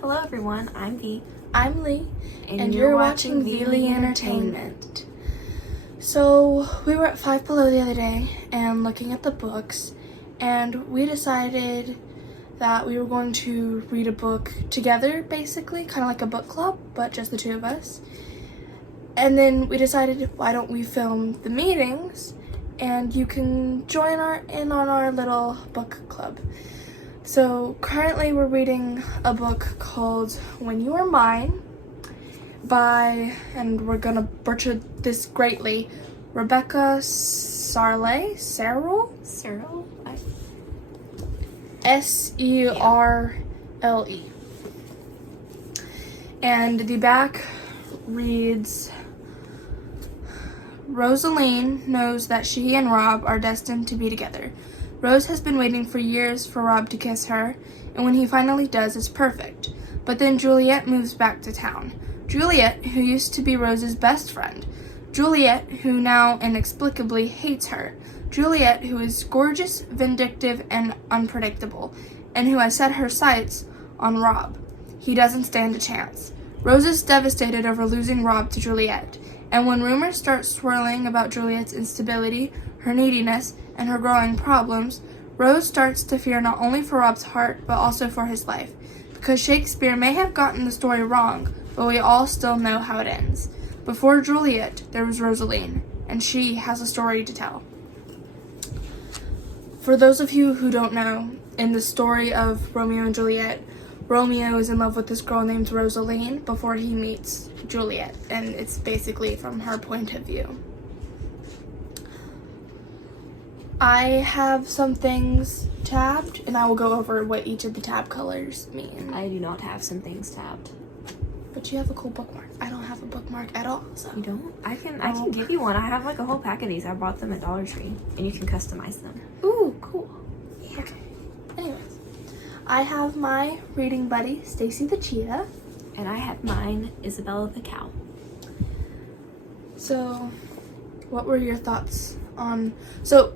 Hello everyone, I'm Vee. I'm Lee, And you're watching VeeLee Entertainment. So, we were at Five Below the other day and looking at the books, and we decided that we were going to read a book together, basically, kind of like a book club, but just the two of us. And then we decided, why don't we film the meetings, and you can join in on our little book club. So currently we're reading a book called When You Are Mine by, and we're gonna butcher this greatly, Rebecca Serle? S-E-R-L-E. And the back reads, Rosaline knows that she and Rob are destined to be together. Rose has been waiting for years for Rob to kiss her, and when he finally does, it's perfect. But then Juliet moves back to town. Juliet, who used to be Rose's best friend. Juliet, who now inexplicably hates her. Juliet, who is gorgeous, vindictive, and unpredictable, and who has set her sights on Rob. He doesn't stand a chance. Rose is devastated over losing Rob to Juliet, and when rumors start swirling about Juliet's instability, her neediness, and her growing problems, Rose starts to fear not only for Rob's heart, but also for his life. Because Shakespeare may have gotten the story wrong, but we all still know how it ends. Before Juliet, there was Rosaline, and she has a story to tell. For those of you who don't know, in the story of Romeo and Juliet, Romeo is in love with this girl named Rosaline before he meets Juliet, and it's basically from her point of view. I have some things tabbed, and I will go over what each of the tab colors mean. I do not have some things tabbed. But you have a cool bookmark. I don't have a bookmark at all. So. You don't? I can give you one. I have like a whole pack of these. I bought them at Dollar Tree, and you can customize them. Ooh, cool. Yeah. Okay. Anyways, I have my reading buddy, Stacy the cheetah. And I have mine, Isabella the cow. So, what were your thoughts on... So,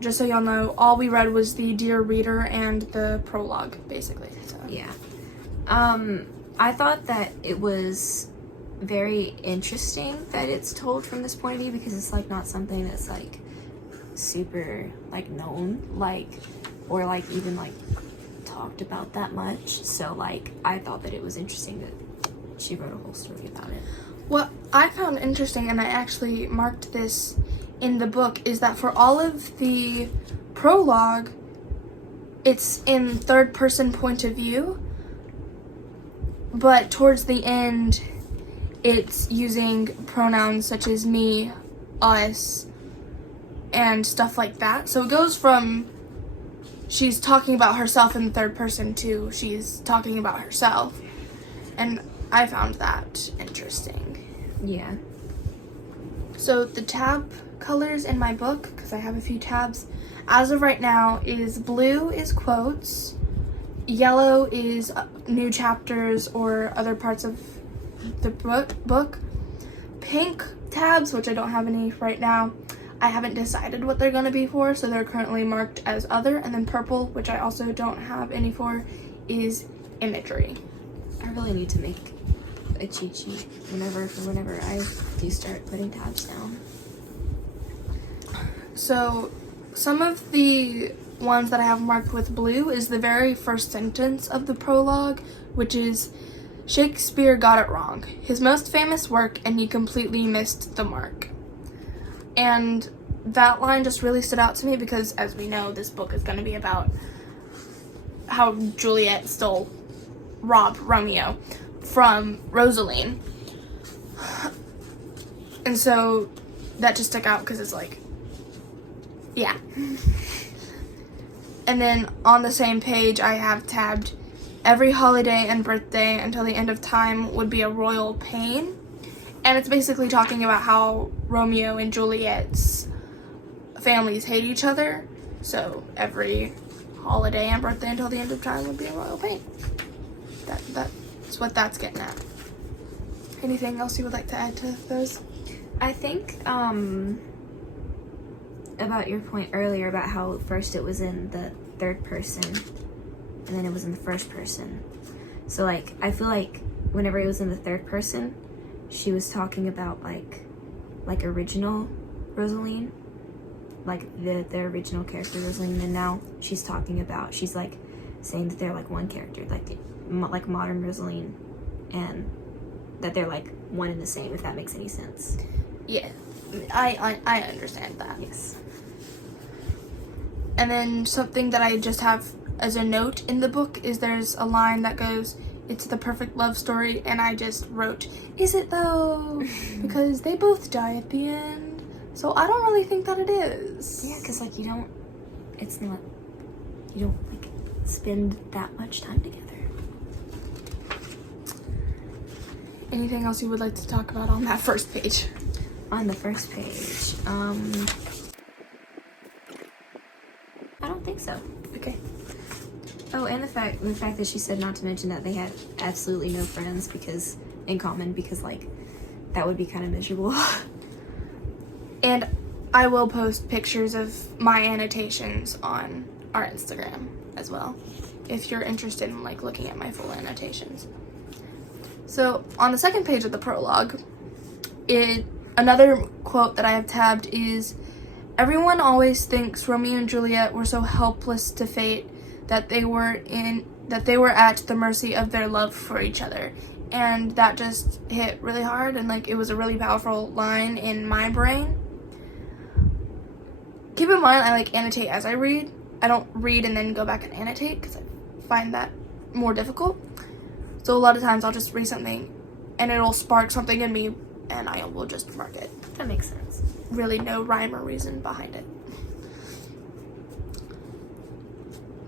just so y'all know, all we read was the Dear Reader and the prologue, basically. So. Yeah. I thought that it was very interesting that it's told from this point of view, because it's like not something that's like super like known, like, or like even like talked about that much. So like I thought that it was interesting that she wrote a whole story about it. What I found interesting, and I actually marked this in the book, is that for all of the prologue, it's in third person point of view, but towards the end, it's using pronouns such as me, us, and stuff like that. So it goes from she's talking about herself in the third person to she's talking about herself, and I found that interesting. Yeah. So the tab colors in my book, because I have a few tabs, as of right now, is blue is quotes, yellow is new chapters or other parts of the book, pink tabs, which I don't have any right now, I haven't decided what they're going to be for, so they're currently marked as other, and then purple, which I also don't have any for, is imagery. I really need to make a cheat sheet whenever I do start putting tabs down. So some of the ones that I have marked with blue is the very first sentence of the prologue, which is, Shakespeare got it wrong. His most famous work, and he completely missed the mark. And that line just really stood out to me because, as we know, this book is going to be about how Juliet stole Romeo from Rosaline. And so that just stuck out because it's like, yeah. And then on the same page, I have tabbed, every holiday and birthday until the end of time would be a royal pain. And it's basically talking about how Romeo and Juliet's families hate each other. So every holiday and birthday until the end of time would be a royal pain. That's what that's getting at. Anything else you would like to add to those? I think about your point earlier about how first it was in the third person and then it was in the first person. So, like, I feel like whenever it was in the third person, she was talking about, like original Rosaline. Like, the original character Rosaline. And now she's talking about, she's, like, saying that they're, like, one character. Like modern Rosaline. And that they're, like, one and the same, if that makes any sense. Yeah, I understand that. Yes. And then something that I just have as a note in the book is there's a line that goes, "It's the perfect love story," and I just wrote, "Is it though?" Because they both die at the end, so I don't really think that it is. Yeah, because, like, you don't like spend that much time together. Anything else you would like to talk about on that first page? On the first page, I don't think so. Okay. Oh, and the fact that she said not to mention that they had absolutely no friends in common because, like, that would be kind of miserable. And I will post pictures of my annotations on our Instagram as well, if you're interested in, like, looking at my full annotations. So on the second page of the prologue, another quote that I have tabbed is, "Everyone always thinks Romeo and Juliet were so helpless to fate that they were at the mercy of their love for each other." And that just hit really hard, and, like, it was a really powerful line in my brain. Keep in mind, I, like, annotate as I read. I don't read and then go back and annotate because I find that more difficult. So a lot of times I'll just read something and it'll spark something in me and I will just mark it. That makes sense. Really no rhyme or reason behind it.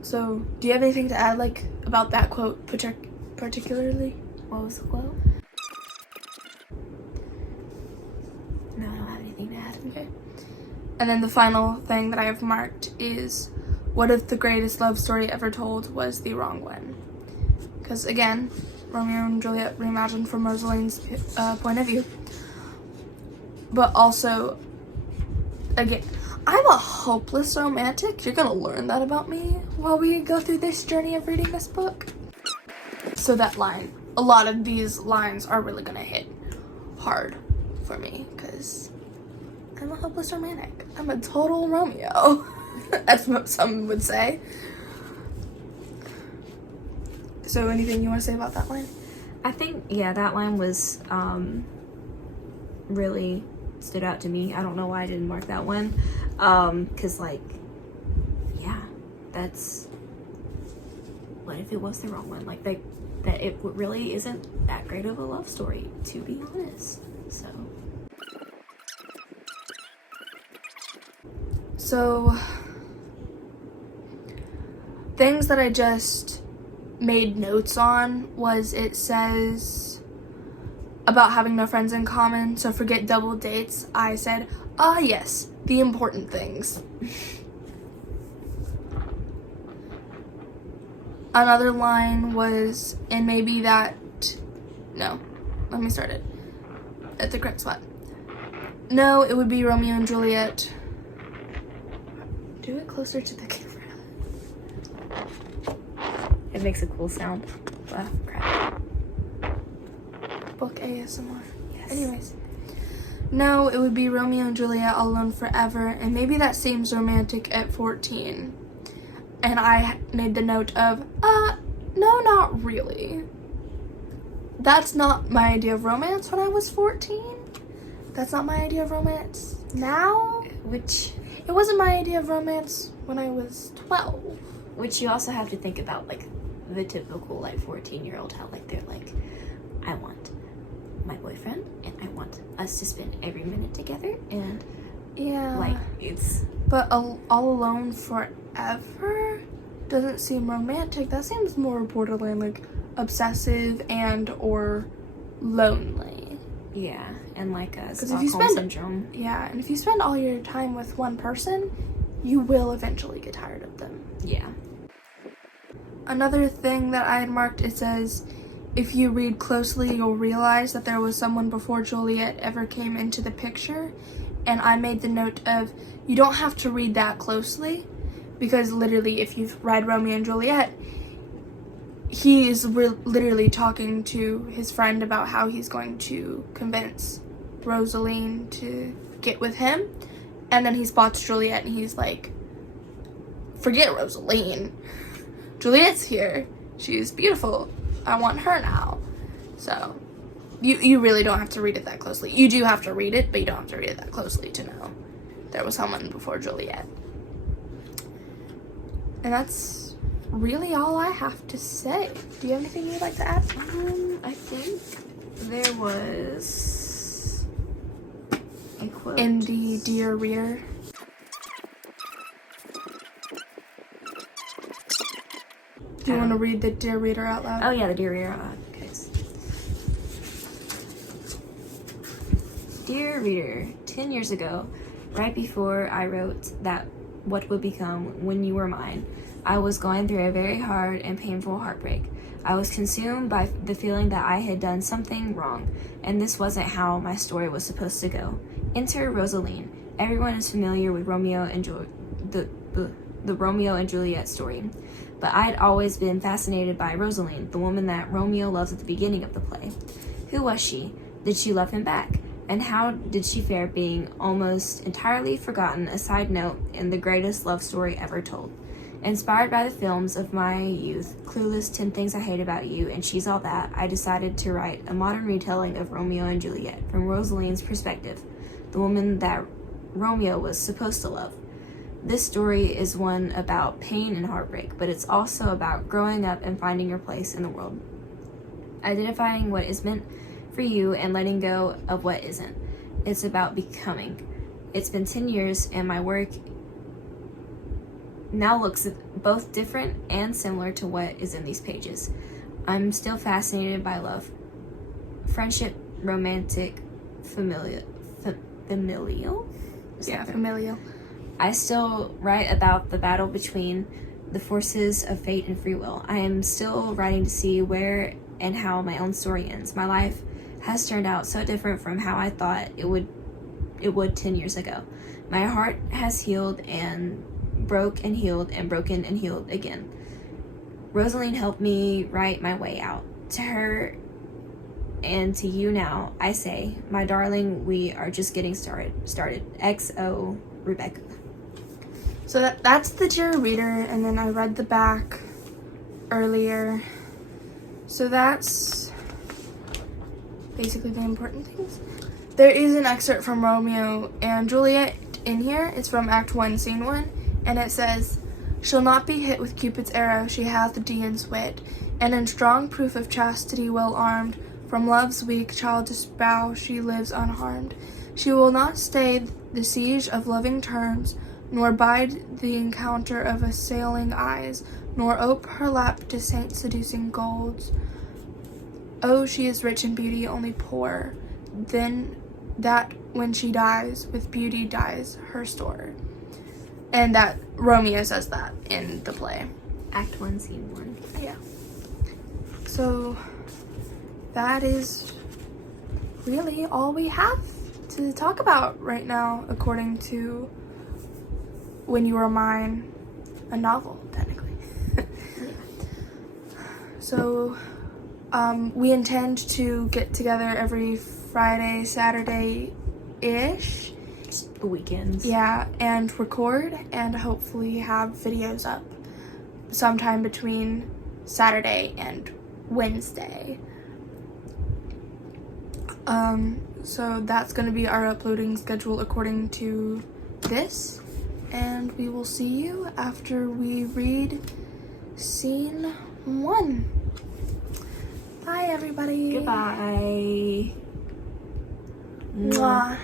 So, do you have anything to add, like, about that quote particularly? What was the quote? No, I don't have anything to add. Okay. And then the final thing that I have marked is, what if the greatest love story ever told was the wrong one? Because, again, Romeo and Juliet reimagined from Rosaline's point of view. But also, again, I'm a hopeless romantic. You're gonna learn that about me while we go through this journey of reading this book. So that line, a lot of these lines are really gonna hit hard for me because I'm a hopeless romantic. I'm a total Romeo, as some would say. So anything you want to say about that line? I think, yeah, that line was really stood out to me. I don't know why I didn't mark that one. Because, like, yeah, that's, what if it was the wrong one? Like, that it really isn't that great of a love story, to be honest. So, things that I just made notes on was, it says about having no friends in common, so forget double dates. I said, yes, the important things. Another line was, and maybe that, no, let me start it at the correct spot. No, it would be Romeo and Juliet. Do it closer to the camera. It makes a cool sound. Wow, crap. Book ASMR. Yes. Anyways. No, it would be Romeo and Juliet alone forever, and maybe that seems romantic at 14. And I made the note of, no, not really. That's not my idea of romance when I was 14. That's not my idea of romance now. It wasn't my idea of romance when I was 12. Which you also have to think about, like, the typical, like, 14-year-old, how, like, they're like, I want my boyfriend, and I want us to spend every minute together, and, yeah, like, it's... But all alone forever doesn't seem romantic. That seems more borderline, like, obsessive and or lonely. Yeah, and, like, a 'Cause Stockholm Syndrome. Yeah, and if you spend all your time with one person, you will eventually get tired of them. Yeah. Another thing that I had marked, it says, if you read closely, you'll realize that there was someone before Juliet ever came into the picture. And I made the note of, you don't have to read that closely, because literally if you've read Romeo and Juliet, he is literally talking to his friend about how he's going to convince Rosaline to get with him. And then he spots Juliet and he's like, forget Rosaline. Juliet's here. She's beautiful. I want her now. So you really don't have to read it that closely. You do have to read it, but you don't have to read it that closely to know there was someone before Juliet. And that's really all I have to say. Do you have anything you'd like to add? I think there was a quote In the Dear Reader. Do you want to read the Dear Reader out loud? Oh yeah, the Dear Reader. Okay. Dear Reader, 10 years ago, right before I wrote that what would become When You Were Mine, I was going through a very hard and painful heartbreak. I was consumed by the feeling that I had done something wrong, and this wasn't how my story was supposed to go. Enter Rosaline. Everyone is familiar with Romeo and the Romeo and Juliet story, but I had always been fascinated by Rosaline, the woman that Romeo loves at the beginning of the play. Who was she? Did she love him back? And how did she fare being almost entirely forgotten, a side note in the greatest love story ever told? Inspired by the films of my youth, Clueless, 10 Things I Hate About You, and She's All That, I decided to write a modern retelling of Romeo and Juliet from Rosaline's perspective, the woman that Romeo was supposed to love. This story is one about pain and heartbreak, but it's also about growing up and finding your place in the world. Identifying what is meant for you and letting go of what isn't. It's about becoming. It's been 10 years and my work now looks both different and similar to what is in these pages. I'm still fascinated by love, friendship, romantic, familial. Yeah, familial. I still write about the battle between the forces of fate and free will. I am still writing to see where and how my own story ends. My life has turned out so different from how I thought it would 10 years ago. My heart has healed and broke and healed and broken and healed again. Rosaline helped me write my way out. To her and to you now, I say, my darling, we are just getting started. XO, Rebecca. So that's the Dear Reader, and then I read the back earlier. So that's basically the important things. There is an excerpt from Romeo and Juliet in here. It's from Act 1, Scene 1, and it says, she'll not be hit with Cupid's arrow, she hath the Dian's wit, and in strong proof of chastity well armed, from love's weak childish bow she lives unharmed. She will not stay the siege of loving terms, nor bide the encounter of assailing eyes, nor ope her lap to saint-seducing golds. Oh, she is rich in beauty, only poor, then that when she dies, with beauty dies her store. And that Romeo says that in the play. Act 1, Scene 1. Yeah. So that is really all we have to talk about right now, according to When You Were Mine, a novel, technically. So we intend to get together every Friday, Saturday-ish. The weekends. Yeah, and record and hopefully have videos up sometime between Saturday and Wednesday. So that's going to be our uploading schedule according to this. And we will see you after we read Scene 1. Bye, everybody. Goodbye. Mwah.